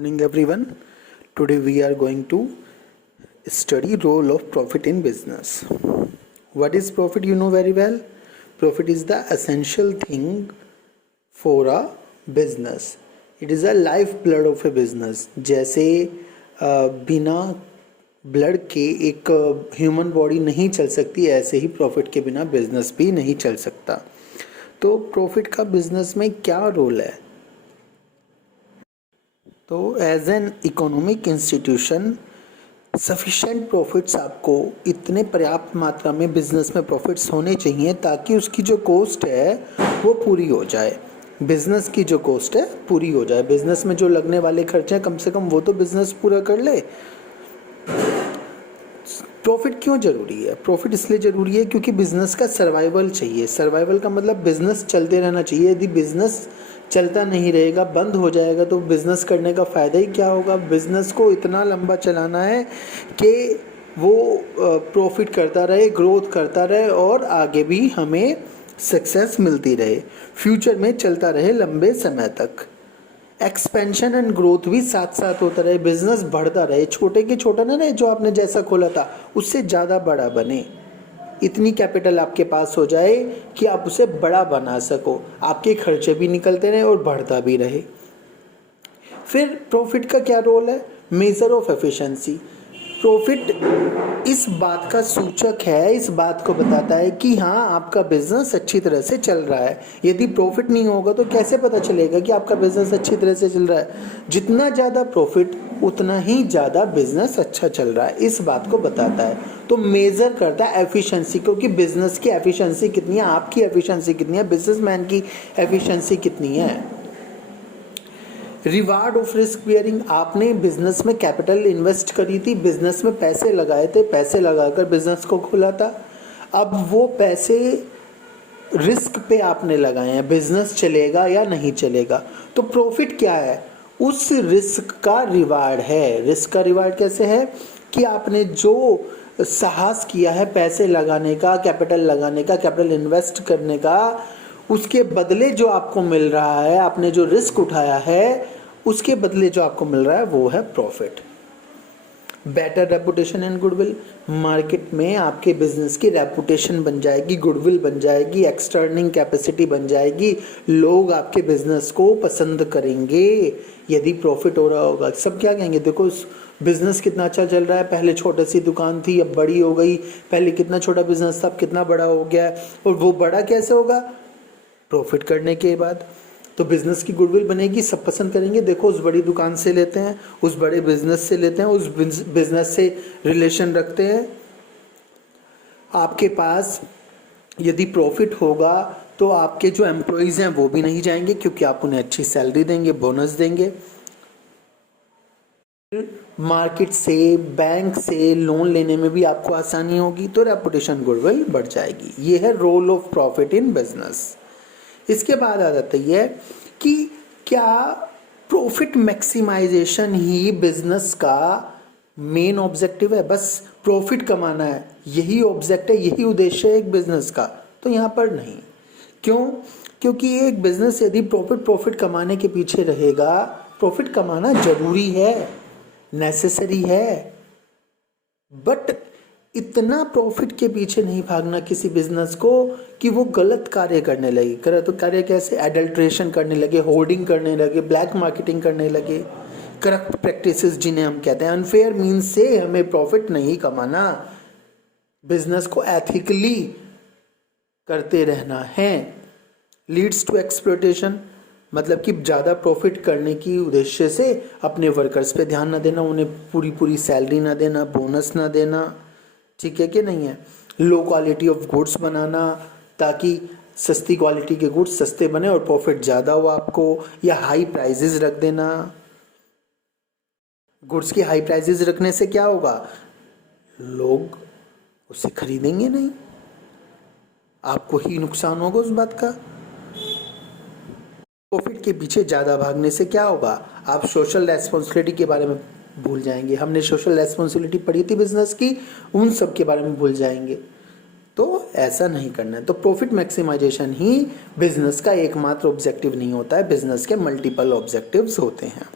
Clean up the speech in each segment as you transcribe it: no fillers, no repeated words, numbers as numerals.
Morning everyone. Today we are going to study role of profit in business. What is profit? You know very well. Profit is the essential thing for a business. It is a lifeblood of a business. जैसे बिना blood के एक human body नहीं चल सकती, ऐसे ही profit के बिना बिजनेस भी नहीं चल सकता. तो प्रॉफिट का बिजनेस में क्या रोल है? तो as an economic institution sufficient profits आपको इतने पर्याप्त मात्रा में बिजनेस में प्रॉफिट्स होने चाहिए ताकि उसकी जो कॉस्ट है वो पूरी हो जाए. बिजनेस की जो कॉस्ट है पूरी हो जाए. बिजनेस में जो लगने वाले खर्चे हैं कम से कम वो तो बिजनेस पूरा कर ले. प्रॉफिट क्यों जरूरी है? प्रॉफिट इसलिए जरूरी है क्योंकि बिजनेस का सर्वाइवल चाहिए. सर्वाइवल का मतलब बिजनेस चलते रहना चाहिए. यदि बिजनेस चलता नहीं रहेगा, बंद हो जाएगा, तो बिजनेस करने का फ़ायदा ही क्या होगा? बिजनेस को इतना लंबा चलाना है कि वो प्रॉफिट करता रहे, ग्रोथ करता रहे और आगे भी हमें सक्सेस मिलती रहे, फ्यूचर में चलता रहे लंबे समय तक. एक्सपेंशन एंड ग्रोथ भी साथ साथ होता रहे, बिजनेस बढ़ता रहे, छोटे के छोटा ना रहे, जो आपने जैसा खोला था उससे ज़्यादा बड़ा बने. इतनी कैपिटल आपके पास हो जाए कि आप उसे बड़ा बना सको, आपके खर्चे भी निकलते रहे और बढ़ता भी रहे. फिर प्रॉफिट का क्या रोल है? Measure of efficiency. प्रॉफिट इस बात का सूचक है, इस बात को बताता है कि हाँ आपका बिजनेस अच्छी तरह से चल रहा है. यदि प्रॉफिट नहीं होगा तो कैसे पता चलेगा कि आपका बिजनेस अच्छी तरह से चल रहा है? जितना ज़्यादा प्रॉफिट उतना ही ज़्यादा बिजनेस अच्छा चल रहा है, इस बात को बताता है. तो मेज़र करता है एफिशिएंसी को कि बिजनेस की एफिशिएंसी कितनी है, आपकी एफिशिएंसी कितनी है, बिजनेसमैन की एफिशिएंसी कितनी है. Reward of risk bearing. आपने बिजनेस में कैपिटल इन्वेस्ट करी थी, बिजनेस में पैसे लगाए थे, पैसे लगाकर बिजनेस को खोला था. अब वो पैसे रिस्क पे आपने लगाए हैं, बिजनेस चलेगा या नहीं चलेगा. तो प्रॉफिट क्या है? उस रिस्क का रिवार्ड है. रिस्क का रिवार्ड कैसे है कि आपने जो साहस किया है पैसे लगाने का, कैपिटल लगाने का, कैपिटल इन्वेस्ट करने का, उसके बदले जो आपको मिल रहा है, आपने जो रिस्क उठाया है उसके बदले जो आपको मिल रहा है वो है profit. Better reputation and goodwill. Market में आपके बिजनेस की रेपुटेशन बन जाएगी, गुडविल बन जाएगी, एक्सटर्निंग कैपेसिटी बन जाएगी. लोग आपके बिजनेस को पसंद करेंगे यदि प्रॉफिट हो रहा होगा. सब क्या कहेंगे, देखो बिजनेस कितना अच्छा चल रहा है, पहले छोटी सी दुकान थी अब बड़ी हो गई, पहले कितना छोटा बिजनेस था अब कितना बड़ा हो गया. और वो बड़ा कैसे होगा? प्रॉफिट करने के बाद. तो बिजनेस की गुडविल बनेगी, सब पसंद करेंगे, देखो उस बड़ी दुकान से लेते हैं, उस बड़े बिजनेस से लेते हैं, उस बिजनेस से रिलेशन रखते हैं. आपके पास यदि प्रॉफिट होगा तो आपके जो एम्प्लॉयज़ हैं वो भी नहीं जाएंगे क्योंकि आप उन्हें अच्छी सैलरी देंगे, बोनस देंगे. मार्केट से, बैंक से लोन लेने में भी आपको आसानी होगी, तो रेपुटेशन गुडविल बढ़ जाएगी. ये है role of profit in business. इसके बाद आ जाता है कि क्या प्रॉफिट मैक्सिमाइजेशन ही बिजनेस का मेन ऑब्जेक्टिव है? बस प्रॉफिट कमाना है, यही ऑब्जेक्ट है, यही उद्देश्य है एक बिजनेस का? तो यहाँ पर नहीं. क्यों? क्योंकि एक बिजनेस यदि प्रॉफिट कमाने के पीछे रहेगा, प्रॉफिट कमाना जरूरी है, नेसेसरी है, बट इतना प्रॉफिट के पीछे नहीं भागना किसी बिजनेस को कि वो गलत कार्य करने लगे. गलत कार्य कैसे? एडल्ट्रेशन करने लगे, होर्डिंग करने लगे, ब्लैक मार्केटिंग करने लगे, करप्ट प्रैक्टिसेस जिन्हें हम कहते हैं. अनफेयर मीन्स से हमें प्रॉफिट नहीं कमाना, बिजनेस को एथिकली करते रहना है. लीड्स टू एक्सप्लॉयटेशन, मतलब कि ज़्यादा प्रॉफिट करने की उद्देश्य से अपने वर्कर्स पे ध्यान ना देना, उन्हें पूरी सैलरी ना देना, बोनस ना देना. ठीक है कि नहीं है? लो क्वालिटी ऑफ गुड्स बनाना ताकि सस्ती क्वालिटी के गुड्स सस्ते बने और प्रॉफिट ज़्यादा हो आपको, या हाई प्राइजेस रख देना. गुड्स की हाई प्राइजेस रखने से क्या होगा? लोग उसे खरीदेंगे नहीं, आपको ही नुकसान होगा उस बात का. प्रॉफिट के पीछे ज़्यादा भागने से क्या होगा? आप सोशल रेस्पॉन्सिबिलिटी के बारे में भूल जाएंगे. हमने सोशल रेस्पॉन्सिबिलिटी पढ़ी थी बिजनेस की, उन सब के बारे में भूल जाएंगे. तो ऐसा नहीं करना है. तो प्रॉफिट मैक्सिमाइजेशन ही बिजनेस का एकमात्र ऑब्जेक्टिव नहीं होता है, बिजनेस के मल्टीपल ऑब्जेक्टिव्स होते हैं.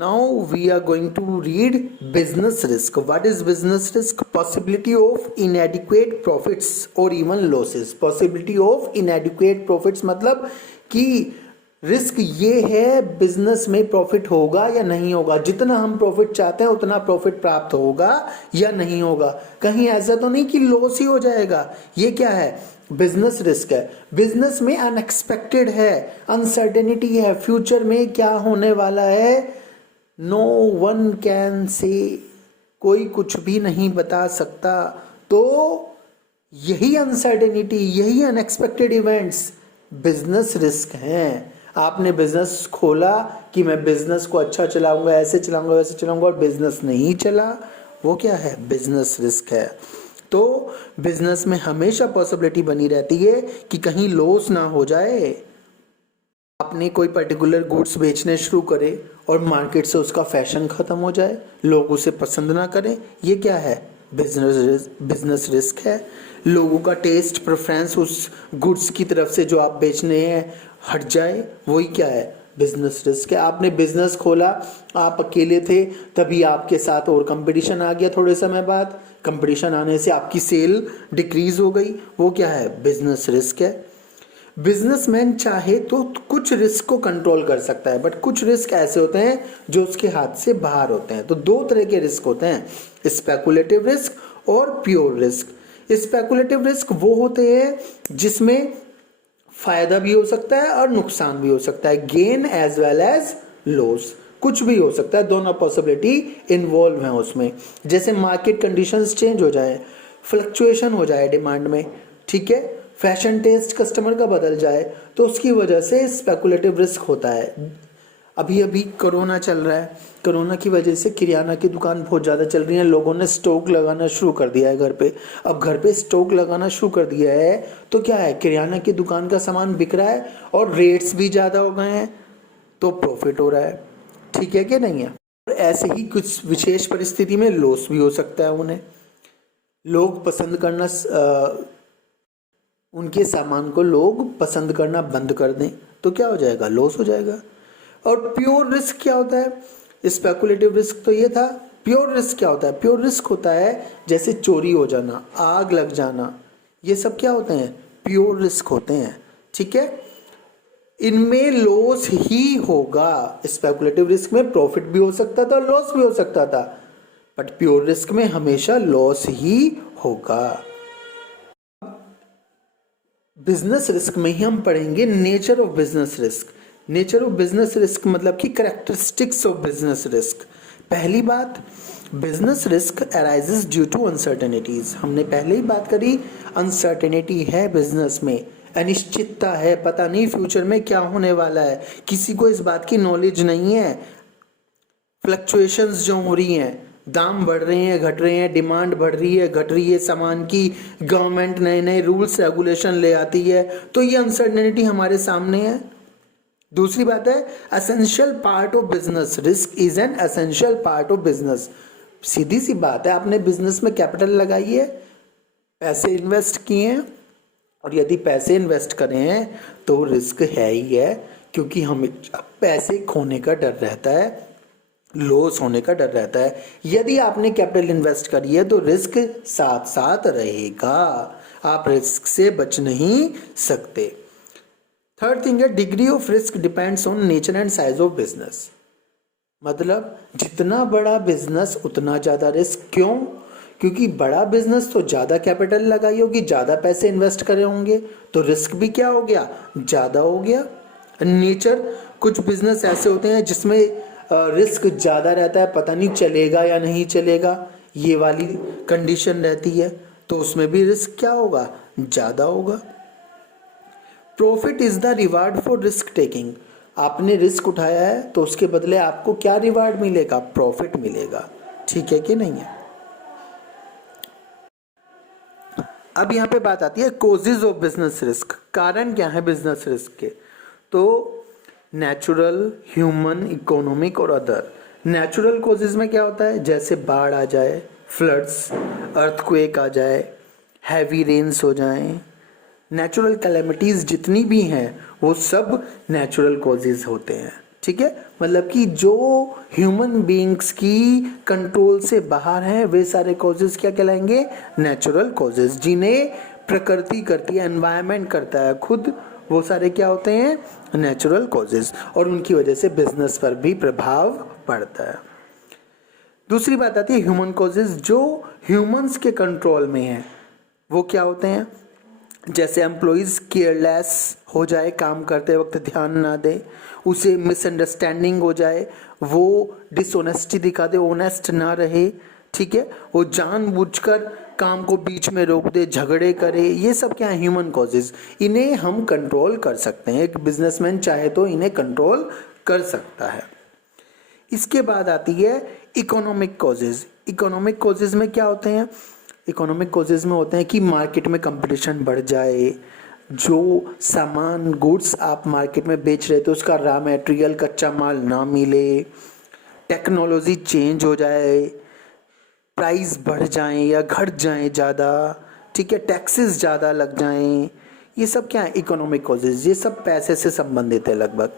Now we are going to read business risk. What is business risk? Possibility of inadequate profits or even losses. Possibility of inadequate profits मतलब कि रिस्क ये है बिजनेस में प्रॉफिट होगा या नहीं होगा, जितना हम प्रॉफिट चाहते हैं उतना प्रॉफिट प्राप्त होगा या नहीं होगा, कहीं ऐसा तो नहीं कि लॉस ही हो जाएगा। ये क्या है? बिजनेस रिस्क है। बिजनेस में अनएक्सपेक्टेड है, अनसर्टेनिटी है, फ्यूचर में क्या होने वाला है नो वन कैन से, कोई कुछ भी नहीं बता सकता। तो यही अनसर्टेनिटी, यही अनएक्सपेक्टेड इवेंट्स बिजनेस रिस्क हैं। आपने बिजनेस खोला कि मैं बिजनेस को अच्छा चलाऊंगा, ऐसे चलाऊंगा, वैसे चलाऊंगा, और बिजनेस नहीं चला, वो क्या है? बिजनेस रिस्क है। तो बिजनेस में हमेशा पॉसिबिलिटी बनी रहती है कि कहीं लॉस ना हो जाए। आपने कोई पर्टिकुलर गुड्स बेचने शुरू करे और मार्केट से उसका फैशन खत्म हो जाए, लोग उसे पसंद ना करें, ये क्या है? बिजनेस रिस्क है। लोगों का टेस्ट प्रेफरेंस उस गुड्स की तरफ से जो आप बेचने हैं हट जाए, वही क्या है? बिजनेस रिस्क है। आपने बिजनेस खोला, आप अकेले थे, तभी आपके साथ और कंपटीशन आ गया, थोड़े समय बाद कंपटीशन आने से आपकी सेल डिक्रीज हो गई, वो क्या है? बिजनेस रिस्क है। बिजनेसमैन चाहे तो कुछ रिस्क को कंट्रोल कर सकता है, बट कुछ रिस्क ऐसे होते हैं जो उसके हाथ से बाहर होते हैं। तो दो तरह के रिस्क होते हैं, स्पेकुलेटिव रिस्क और प्योर रिस्क। स्पेकुलेटिव रिस्क वो होते हैं जिसमें फायदा भी हो सकता है और नुकसान भी हो सकता है, gain as well as loss, कुछ भी हो सकता है, दोनों पॉसिबिलिटी इन्वॉल्व हैं उसमें। जैसे मार्केट कंडीशंस चेंज हो जाए, फ्लक्चुएशन हो जाए डिमांड में, ठीक है, फैशन टेस्ट कस्टमर का बदल जाए, तो उसकी वजह से स्पेकुलेटिव रिस्क होता है। अभी अभी कोरोना चल रहा है, कोरोना की वजह से किराना की दुकान बहुत ज़्यादा चल रही है, लोगों ने स्टॉक लगाना शुरू कर दिया है घर पे। अब घर पे स्टॉक लगाना शुरू कर दिया है तो क्या है? किराना की दुकान का सामान बिक रहा है और रेट्स भी ज़्यादा हो गए हैं, तो प्रॉफिट हो रहा है, ठीक है कि नहीं है? और ऐसे ही कुछ विशेष परिस्थिति में लॉस भी हो सकता है उन्हें। लोग पसंद करना उनके सामान को लोग पसंद करना बंद कर दें तो क्या हो जाएगा? लॉस हो जाएगा। और प्योर रिस्क क्या होता है? स्पेकुलेटिव रिस्क तो ये था, प्योर रिस्क क्या होता है? प्योर रिस्क होता है जैसे चोरी हो जाना, आग लग जाना, ये सब क्या होते हैं? प्योर रिस्क होते हैं, ठीक है। इनमें लॉस ही होगा। स्पेकुलेटिव रिस्क में प्रॉफिट भी हो सकता था, लॉस भी हो सकता था, बट प्योर रिस्क में हमेशा लॉस ही होगा। बिजनेस रिस्क में ही हम पढ़ेंगे nature of business risk. Nature of business risk मतलब कि कैरेक्टरिस्टिक्स ऑफ बिजनेस रिस्क। पहली बात, business risk arises due to uncertainties. हमने पहले ही बात करी, अनसर्टेनिटी है बिजनेस में, अनिश्चितता है, पता नहीं फ्यूचर में क्या होने वाला है, किसी को इस बात की नॉलेज नहीं है। फ्लक्चुएशंस जो हो रही हैं, दाम बढ़ रहे हैं, घट रहे हैं, डिमांड बढ़ रही है, घट रही है सामान की, गवर्नमेंट नए नए रूल्स रेगुलेशन ले आती है, तो ये अनसर्टेनिटी हमारे सामने है। दूसरी बात है, essential part of business, risk is an essential part of business. सीधी सी बात है, आपने बिजनेस में कैपिटल लगाई है, पैसे इन्वेस्ट किए हैं, और यदि पैसे इन्वेस्ट करें हैं तो रिस्क है ही है, क्योंकि हमें पैसे खोने का डर रहता है, लॉस होने का डर रहता है। यदि आपने कैपिटल इन्वेस्ट करी है तो रिस्क साथ साथ रहेगा, आप रिस्क से बच नहीं सकते। थर्ड थिंग है, degree of risk depends on nature and size of business. मतलब जितना बड़ा बिजनेस उतना ज़्यादा रिस्क। क्यों? क्योंकि बड़ा बिजनेस तो ज़्यादा कैपिटल लगाई होगी, ज़्यादा पैसे इन्वेस्ट करे होंगे, तो रिस्क भी क्या हो गया? ज़्यादा हो गया। नेचर, कुछ बिजनेस ऐसे होते हैं जिसमें रिस्क ज़्यादा रहता है, पता नहीं चलेगा या नहीं चलेगा, ये वाली कंडीशन रहती है, तो उसमें भी रिस्क क्या होगा? ज़्यादा होगा। Profit is the reward for risk taking. आपने रिस्क उठाया है तो उसके बदले आपको क्या रिवार्ड मिलेगा? प्रॉफिट मिलेगा, ठीक है कि नहीं है? अब यहाँ पे बात आती है कॉजेज ऑफ बिजनेस रिस्क। कारण क्या है बिजनेस रिस्क के? तो नेचुरल, ह्यूमन, इकोनॉमिक और अदर। नेचुरल कॉजेज में क्या होता है? जैसे बाढ़ आ जाए, फ्लड्स, अर्थक्वेक आ जाए, हैवी रेन्स हो जाएं, नेचुरल कैलेमिटीज़ जितनी भी हैं वो सब नेचुरल कॉजेज होते हैं, ठीक है, मतलब कि जो ह्यूमन बीइंग्स की कंट्रोल से बाहर हैं वे सारे कॉजेज क्या कहलाएंगे, नेचुरल कॉजेज। जिन्हें प्रकृति करती है, एनवायरनमेंट करता है खुद, वो सारे क्या होते हैं, नेचुरल कॉजेज, और उनकी वजह से बिजनेस पर भी प्रभाव पड़ता है। दूसरी बात आती है ह्यूमन कॉजेज, जो ह्यूमंस के कंट्रोल में है। वो क्या होते हैं, जैसे एम्प्लॉइज केयरलेस हो जाए, काम करते वक्त ध्यान ना दे, उसे मिसअंडरस्टैंडिंग हो जाए, वो डिसऑनेस्टी दिखा दे, ऑनेस्ट ना रहे, ठीक है, वो जानबूझकर काम को बीच में रोक दे, झगड़े करे, ये सब क्या है, ह्यूमन कॉजेज। इन्हें हम कंट्रोल कर सकते हैं, एक बिजनेसमैन चाहे तो इन्हें कंट्रोल कर सकता है। इसके बाद आती है इकोनॉमिक कॉजेज। इकोनॉमिक कॉजेज में क्या होते हैं, इकोनॉमिक कॉजेज में होते हैं कि मार्केट में कंपटीशन बढ़ जाए, जो सामान गुड्स आप मार्केट में बेच रहे थे उसका रॉ मटेरियल कच्चा माल ना मिले, टेक्नोलॉजी चेंज हो जाए, प्राइस बढ़ जाएं या घट जाएं ज़्यादा, ठीक है, टैक्सेस ज़्यादा लग जाएं, ये सब क्या है, इकोनॉमिक कॉजेज। ये सब पैसे से संबंधित है लगभग।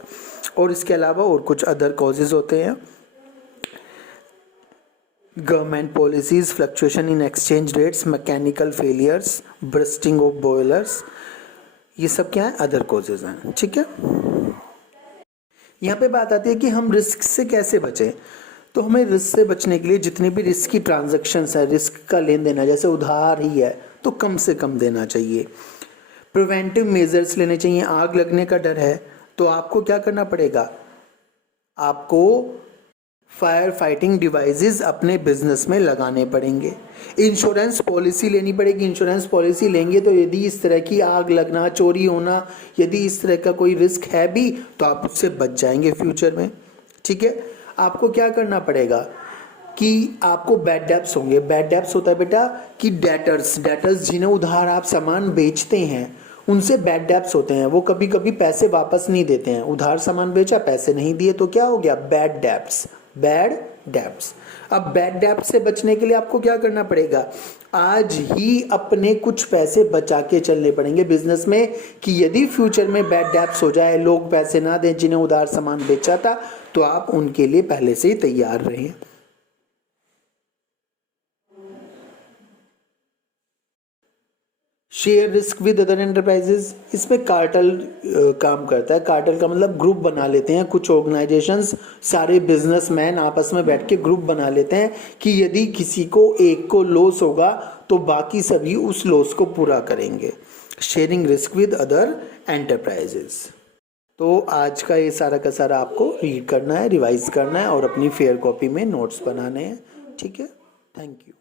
और इसके अलावा और कुछ अदर कॉजेज होते हैं, government policies, fluctuation in exchange rates, mechanical failures, bursting of boilers, ये सब क्या है, अदर कॉजेज हैं, ठीक है। यहाँ पे बात आती है कि हम रिस्क से कैसे बचें। तो हमें रिस्क से बचने के लिए जितने भी रिस्क की ट्रांजैक्शंस है, रिस्क का लेन देन है, जैसे उधार ही है तो कम से कम देना चाहिए। प्रिवेंटिव मेजर्स लेने चाहिए। आग लगने का डर है तो आपको क्या करना पड़ेगा, आपको फायर फाइटिंग डिवाइसेस अपने बिजनेस में लगाने पड़ेंगे। इंश्योरेंस पॉलिसी लेनी पड़ेगी। इंश्योरेंस पॉलिसी लेंगे तो यदि इस तरह की आग लगना, चोरी होना, यदि इस तरह का कोई रिस्क है भी तो आप उससे बच जाएंगे फ्यूचर में, ठीक है। आपको क्या करना पड़ेगा कि आपको बैड डेब्ट्स होंगे। बैड डेब्ट्स होता है बेटा कि डेटर्स जिन्हें उधार आप सामान बेचते हैं उनसे बैड डेब्ट्स होते हैं। वो कभी कभी पैसे वापस नहीं देते हैं। उधार सामान बेचा, पैसे नहीं दिए तो क्या हो गया, बैड डेब्ट्स, बैड डेब्ट्स। अब बैड डेब्ट से बचने के लिए आपको क्या करना पड़ेगा, आज ही अपने कुछ पैसे बचा के चलने पड़ेंगे बिजनेस में, कि यदि फ्यूचर में बैड डेब्ट्स हो जाए, लोग पैसे ना दें जिन्हें उधार सामान बेचा था, तो आप उनके लिए पहले से ही तैयार रहें। Share risk with other enterprises, इसमें कार्टेल काम करता है। कार्टेल का मतलब ग्रुप बना लेते हैं कुछ ऑर्गेनाइजेशंस, सारे बिजनेसमैन आपस में बैठ के ग्रुप बना लेते हैं कि यदि किसी को एक को लॉस होगा तो बाकी सभी उस लॉस को पूरा करेंगे। Sharing risk with other enterprises. तो आज का ये सारा का सारा आपको रीड करना है, रिवाइज करना है और अपनी फेयर कॉपी में नोट्स बनाने हैं, ठीक है। Thank you.